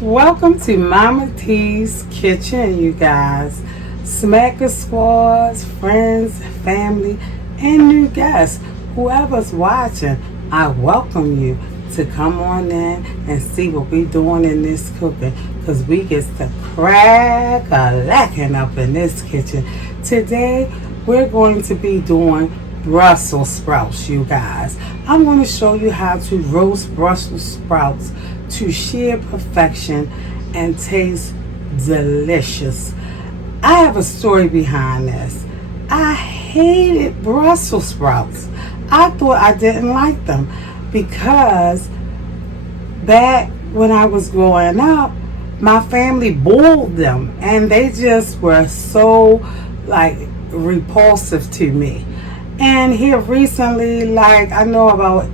Welcome to Mama T's Kitchen, you guys. Smacker squads, friends, family, and new guests. Whoever's watching, I welcome you to come on in and see what we're doing in this cooking. Because we get to crack a lacking up in this kitchen. Today, we're going to be doing Brussels sprouts, you guys. I'm going to show you how to roast Brussels sprouts to sheer perfection and taste delicious. I have a story behind this. I hated Brussels sprouts. I thought I didn't like them because back when I was growing up, my family boiled them and they just were so like repulsive to me. And here recently, like I know about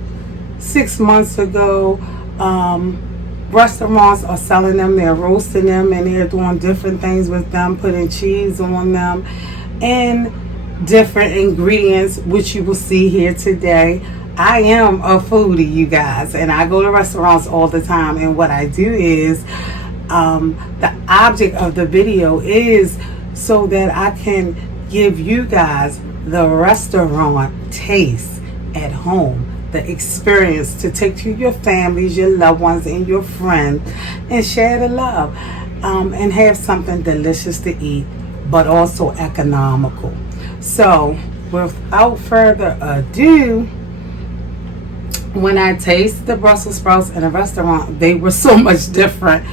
6 months ago, restaurants are selling them, they're roasting them, and they're doing different things with them, putting cheese on them and different ingredients, which you will see here today. I am a foodie, you guys, and I go to restaurants all the time, and what I do is the object of the video is so that I can give you guys the restaurant taste at home, the experience to take to your families, your loved ones, and your friends, and share the love, and have something delicious to eat, but also economical. So, without further ado, when I tasted the Brussels sprouts in a restaurant, they were so much different,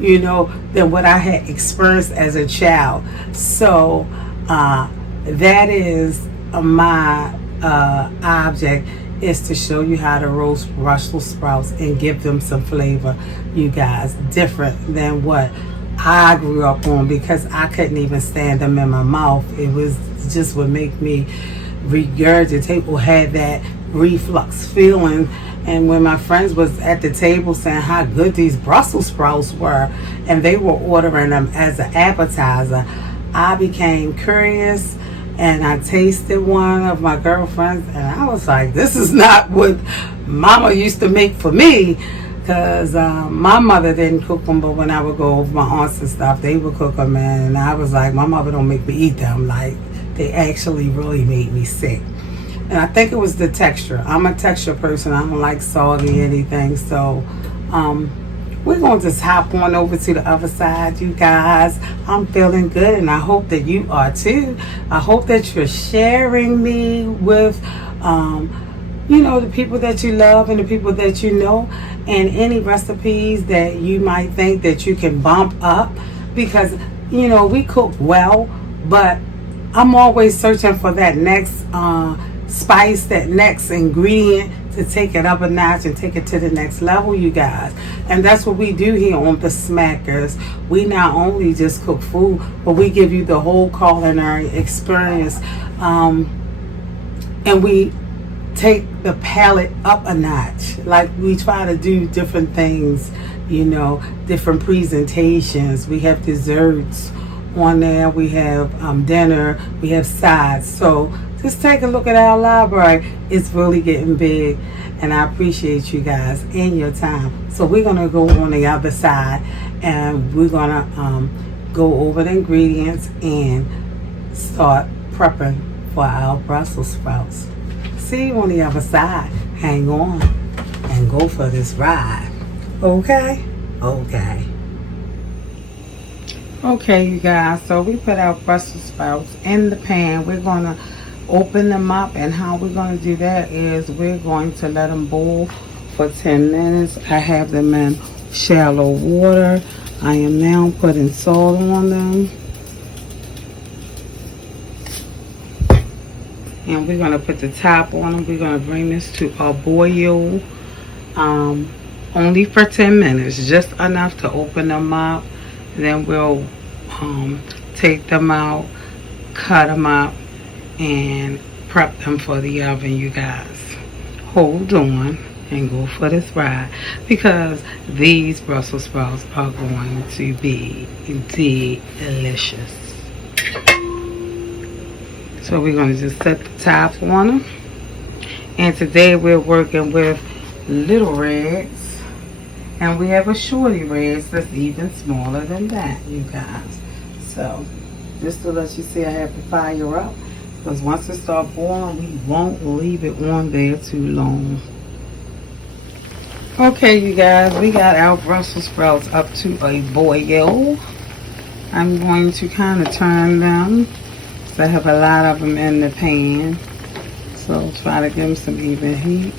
than what I had experienced as a child. So, that is my object, is to show you how to roast Brussels sprouts and give them some flavor, you guys, different than what I grew up on, because I couldn't even stand them in my mouth. It was just would make me regurgitate or had that reflux feeling. And when my friends was at the table saying how good these Brussels sprouts were, and they were ordering them as an appetizer, I became curious, and I tasted one of my girlfriends, and I was like, this is not what Mama used to make for me, because my mother didn't cook them, but when I would go over my aunts and stuff, they would cook them, and I was like, my mother don't make me eat them. Like, they actually really made me sick. And I think it was the texture. I'm a texture person. I don't like soggy anything, so we're going to just hop on over to the other side, you guys. I'm feeling good, and I hope that you are too. I hope that you're sharing me with, the people that you love and the people that you know, and any recipes that you might think that you can bump up, because, we cook well, but I'm always searching for that next spice, that next ingredient to take it up a notch and take it to the next level, you guys. And that's what we do here on the Smackers. We not only just cook food, but we give you the whole culinary experience, and we take the palate up a notch. Like, we try to do different things, different presentations. We have desserts on there, we have dinner, we have sides. So just take a look at our library. It's really getting big, and I appreciate you guys and your time. So we're going to go on the other side, and we're going to go over the ingredients and start prepping for our Brussels sprouts. See you on the other side. Hang on and go for this ride. Okay? Okay, you guys, so we put our Brussels sprouts in the pan. We're going to open them up, and how we're going to do that is we're going to let them boil for 10 minutes. I have them in shallow water. I am now putting salt on them. And we're going to put the top on them. We're going to bring this to a boil, only for 10 minutes, just enough to open them up. Then we'll take them out, cut them up, and prep them for the oven, you guys. Hold on and go for this ride, because these Brussels sprouts are going to be delicious. So we're going to just set the top on them. And today we're working with Little Reds. And we have a shorty rays that's even smaller than that, you guys. So, just to let you see, I have to fire up. Because once it starts boiling, we won't leave it on there too long. Okay, you guys, we got our Brussels sprouts up to a boil. I'm going to kind of turn them. So I have a lot of them in the pan. So try to give them some even heat.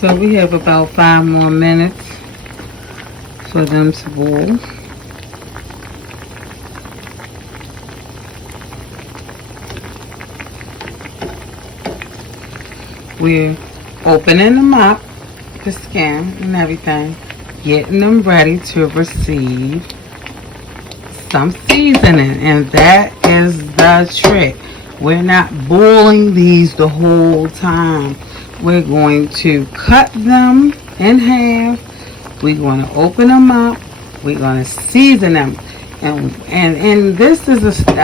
So we have about 5 more minutes for them to boil. We're opening them up, the skin and everything, getting them ready to receive some seasoning, and that is the trick. We're not boiling these the whole time. We're going to cut them in half. We're going to open them up. We're going to season them. And this is a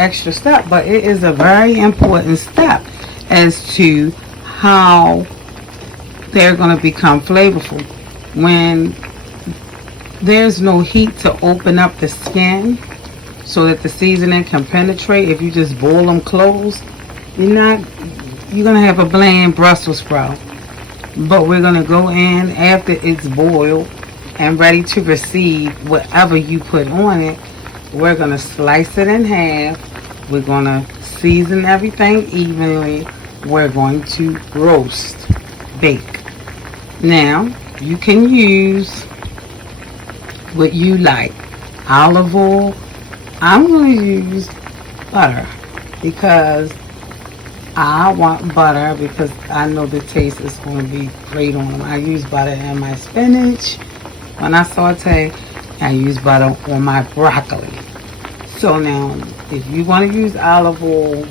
extra step, but it is a very important step as to how they're going to become flavorful. When there's no heat to open up the skin so that the seasoning can penetrate, if you just boil them closed, you're going to have a bland Brussels sprout. But we're going to go in after it's boiled and ready to receive whatever you put on it. We're going to slice it in half. We're going to season everything evenly. We're going to roast, bake. Now, you can use what you like. Olive oil. I'm going to use butter because I want butter because I know the taste is going to be great on them. I use butter in my spinach. When I saute, I use butter on my broccoli. So now, if you want to use olive oil,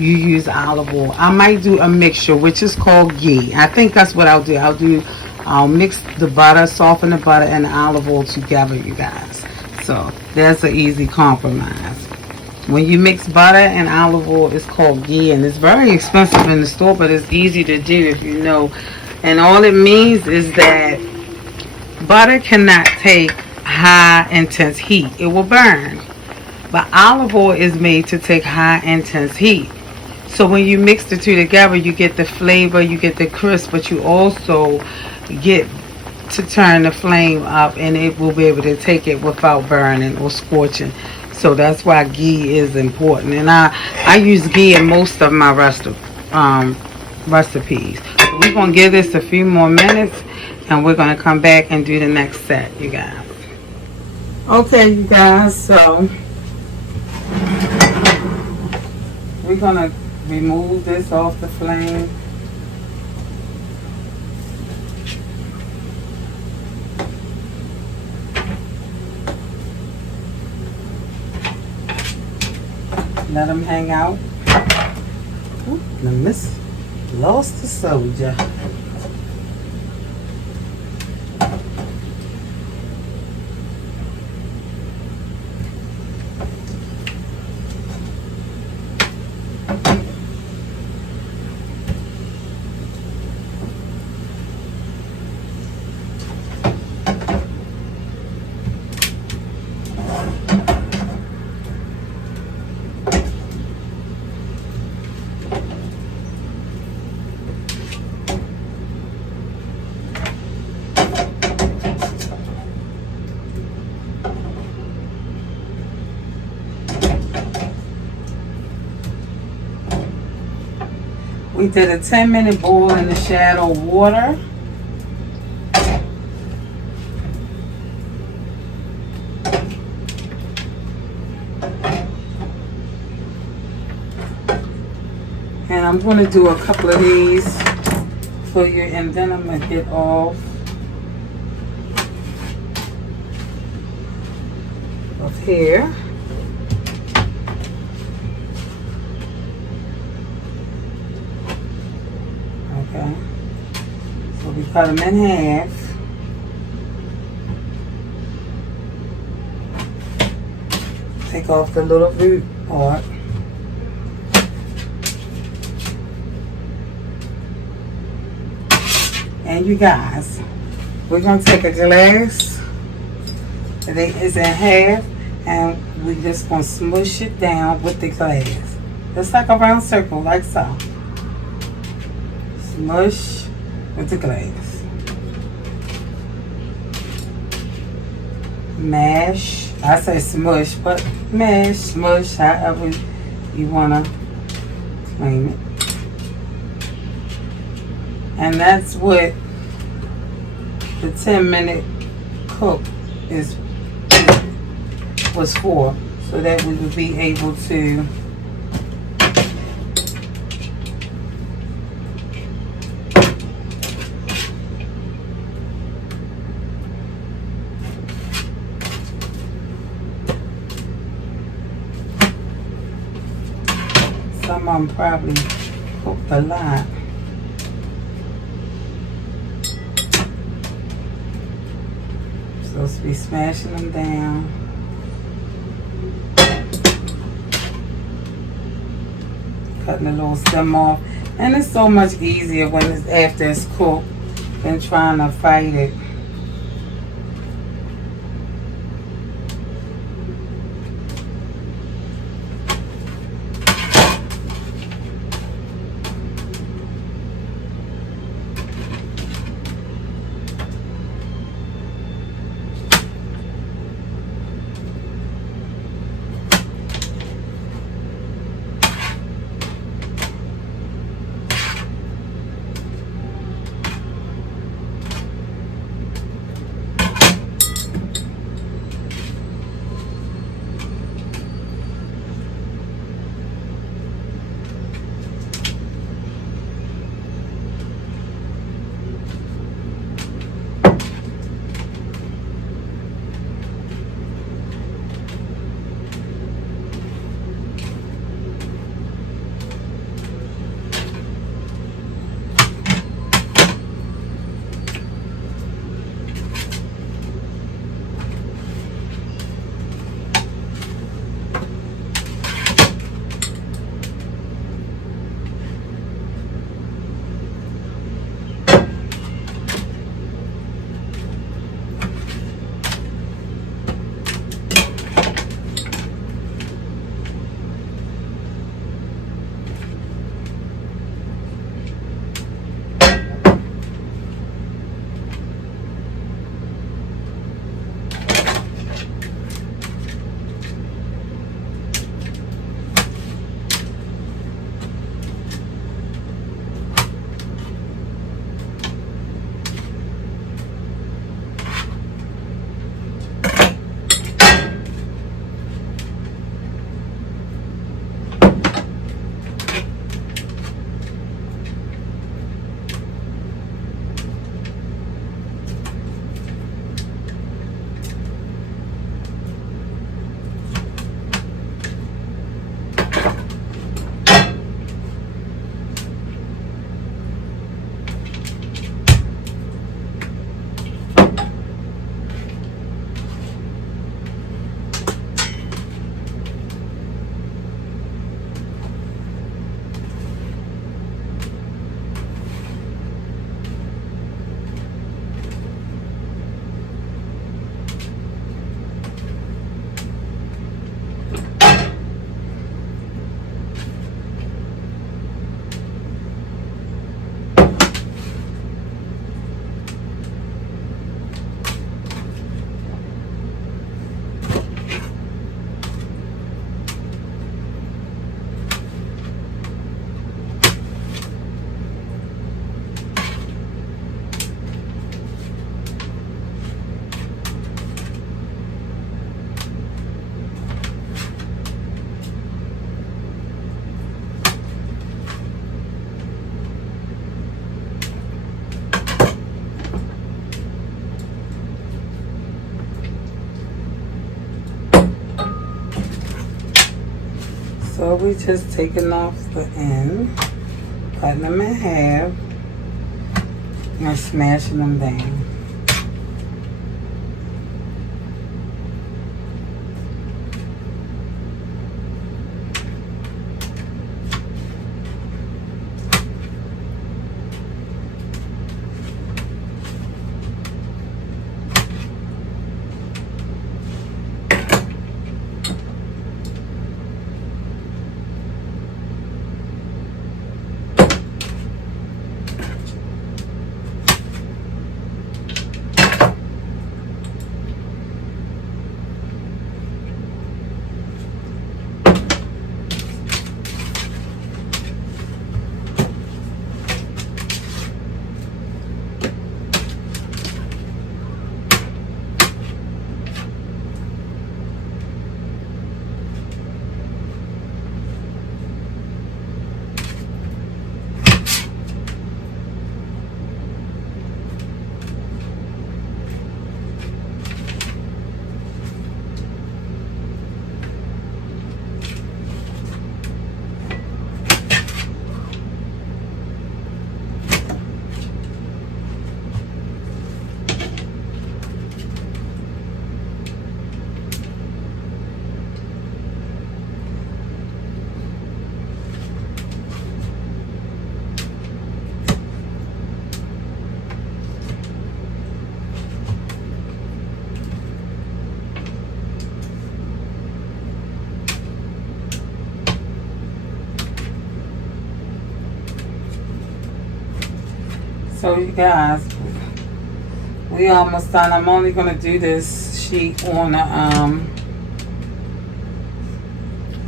you use olive oil. I might do a mixture, which is called ghee. I think that's what I'll do. I'll mix the butter, soften the butter and the olive oil together, you guys. So that's an easy compromise. When you mix butter and olive oil, it's called ghee, and it's very expensive in the store, but it's easy to do if you know. And all it means is that butter cannot take high intense heat. It will burn. But olive oil is made to take high intense heat. So when you mix the two together, you get the flavor, you get the crisp, but you also get to turn the flame up, and it will be able to take it without burning or scorching. So that's why ghee is important. And I use ghee in most of my recipes. So we're going to give this a few more minutes, and we're going to come back and do the next set, you guys. Okay, you guys, so we're going to remove this off the flame. Let them hang out. Ooh, I lost the soldier. We did a 10-minute boil in the shadow water. And I'm going to do a couple of these for you, and then I'm going to get off of here. cut them in half. Take off the little root part. And you guys, we're going to take a glass. It's in half. And we're just going to smush it down with the glass. Just like a round circle, like so. Smush with the glass. Mash. I say smush, but mash, smush, however you want to claim it. And that's what the 10-minute cook was for, so that we would be able to some of them probably cooked a lot. Supposed to be smashing them down. Cutting the little stem off. And it's so much easier when it's after it's cooked than trying to fight it. So we just taking off the end, cutting them in half, and smashing them down. So you guys, we almost done. I'm only gonna do this sheet on the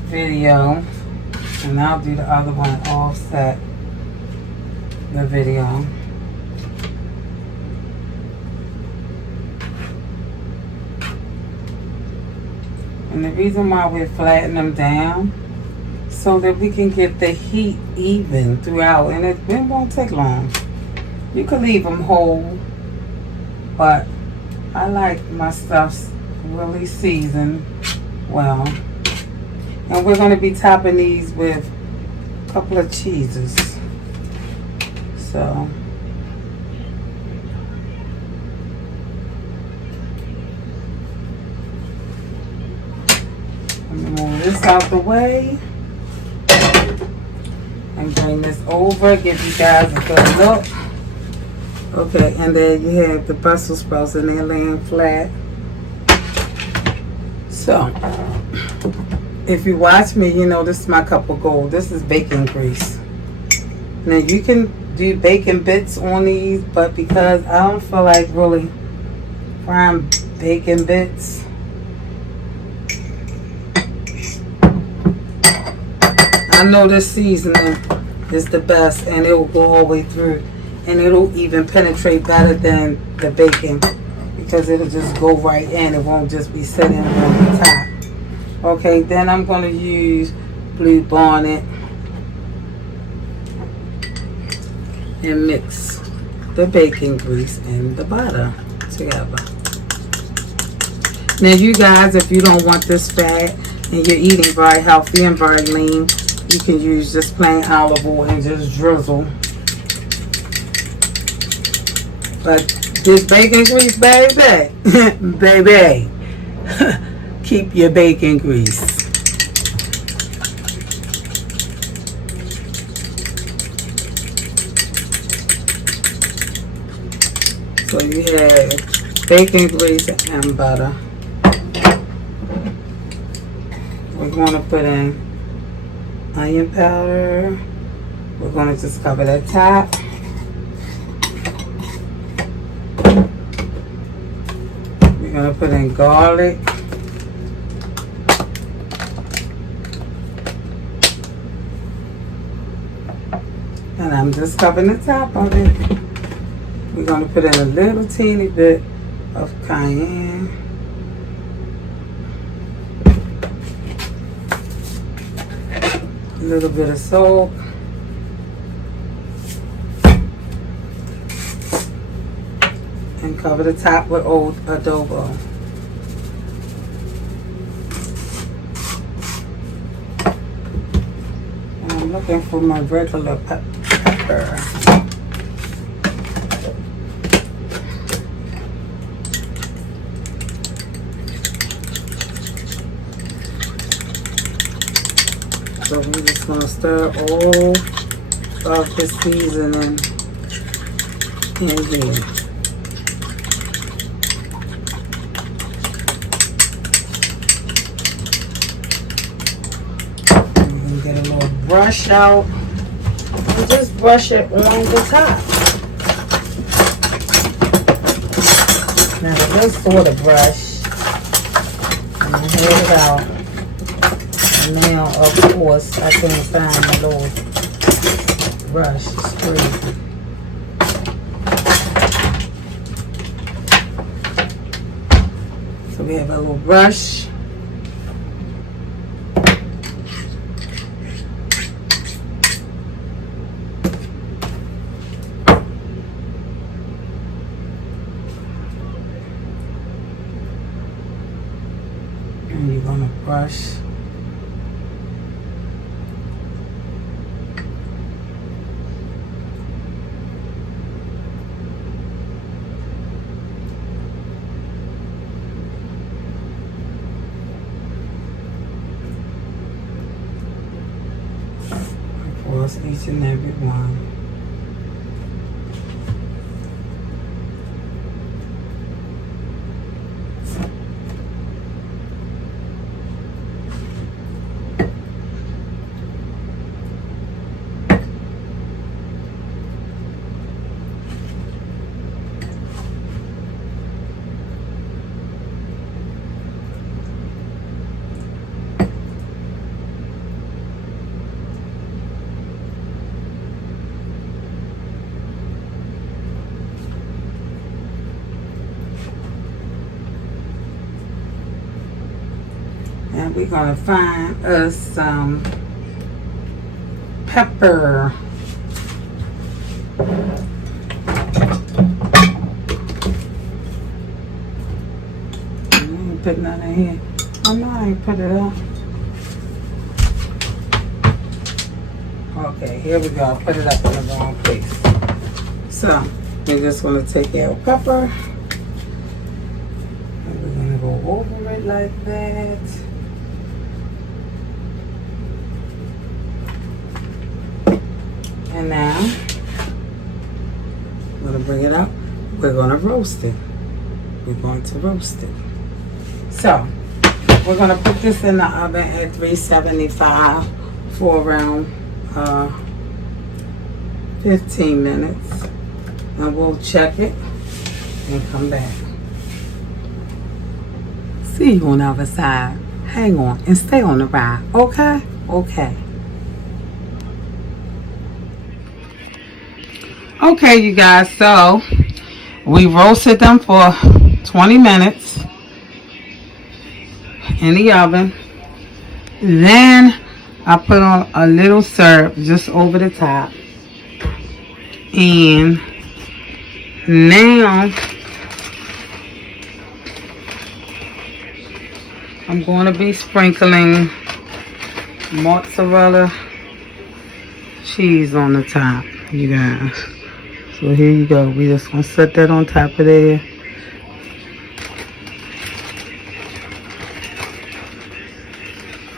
video, and I'll do the other one offset the video. And the reason why we're flattening them down, so that we can get the heat even throughout, and it won't take long. You can leave them whole, but I like my stuff really seasoned well. And we're going to be topping these with a couple of cheeses. So I'm going to move this out the way and bring this over, give you guys a good look. Okay, and then you have the Brussels sprouts and they're laying flat. So, if you watch me, you know this is my cup of gold. This is bacon grease. Now you can do bacon bits on these, but because I don't feel like really frying bacon bits, I know this seasoning is the best and it will go all the way through. And it'll even penetrate better than the bacon because it'll just go right in. It won't just be sitting on the top. Okay, then I'm going to use Blue Bonnet and mix the bacon grease and the butter together. Now you guys, if you don't want this fat and you're eating very healthy and very lean, you can use just plain olive oil and just drizzle. But this bacon grease, baby, baby, keep your bacon grease. So you have bacon grease and butter. We're going to put in onion powder. We're going to just cover that top. We're going to put in garlic. And I'm just covering the top of it. We're going to put in a little teeny bit of cayenne. A little bit of salt. And cover the top with old adobo. And I'm looking for my regular pepper. So we're just going to stir all of the seasoning in here. And we're going to get a little brush out and just brush it on the top. Now this sort of brush, I'm going to head it out. And now, of course, I can't find a little brush. It's crazy. So we have a little brush. And you're going to brush each and every one. And we're going to find us some pepper. I ain't put none in here. Oh no, I ain't put it up. Okay, here we go. I put it up in the wrong place. So, we're just going to take our pepper. And we're going to go over it like that. And now, I'm going to bring it up. We're going to roast it. We're going to roast it. So, we're going to put this in the oven at 375 for around 15 minutes. And we'll check it and come back. See you on the other side. Hang on and stay on the ride. Okay? Okay. Okay, you guys, so we roasted them for 20 minutes in the oven. Then I put on a little syrup just over the top. And now I'm going to be sprinkling mozzarella cheese on the top, you guys. So here you go. We just gonna set that on top of there.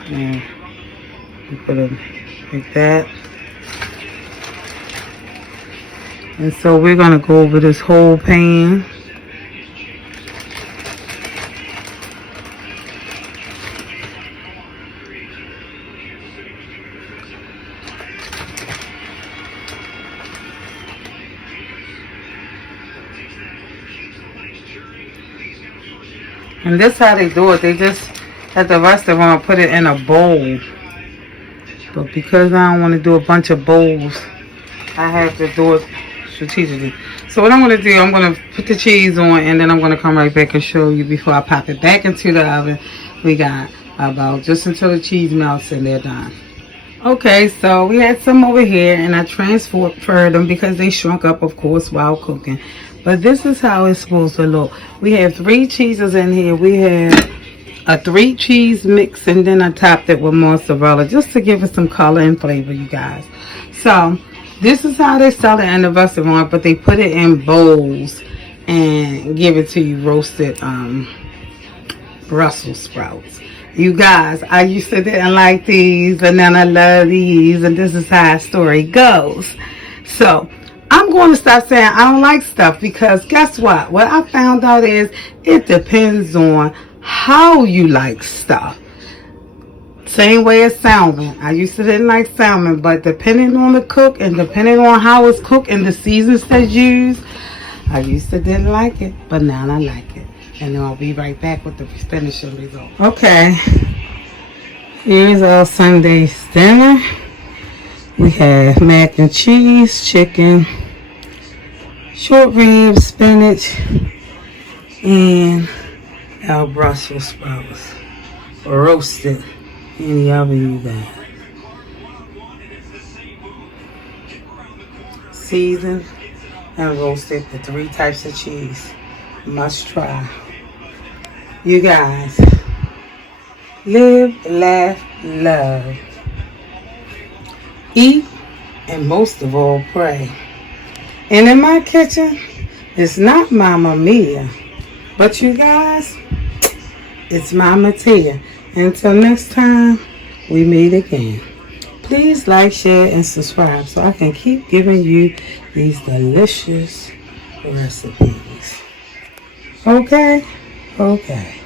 And we put it like that. And so we're gonna go over this whole pan. And this how they do it. They just, at the restaurant, put it in a bowl. But because I don't want to do a bunch of bowls, I have to do it strategically. So what I'm going to do, I'm going to put the cheese on, and then I'm going to come right back and show you before I pop it back into the oven. We got about just until the cheese melts and they're done. Okay, so we had some over here, and I transferred them because they shrunk up, of course, while cooking. But this is how it's supposed to look. We have 3 cheeses in here. We have a 3 cheese mix, and then I topped it with mozzarella just to give it some color and flavor, you guys. So this is how they sell it in the restaurant, but they put it in bowls and give it to you roasted Brussels sprouts. You guys, I used to didn't like these, and then I love these, and this is how the story goes. So, I'm going to stop saying I don't like stuff, because guess what? What I found out is it depends on how you like stuff. Same way as salmon. I used to didn't like salmon, but depending on the cook and depending on how it's cooked and the seasons that's used, I used to didn't like it, but now I like it. And then I'll be right back with the finishing result. Okay, here's our Sunday's dinner. We have mac and cheese, chicken, short ribs, spinach, and our Brussels sprouts, roasted in the oven, you guys. Seasoned and roasted the 3 types of cheese. Must try. You guys, live, laugh, love. Eat, and most of all, pray. And in my kitchen, it's not Mamma Mia, but you guys, it's Mama Tia. Until next time, we meet again. Please like, share, and subscribe so I can keep giving you these delicious recipes. Okay? Okay.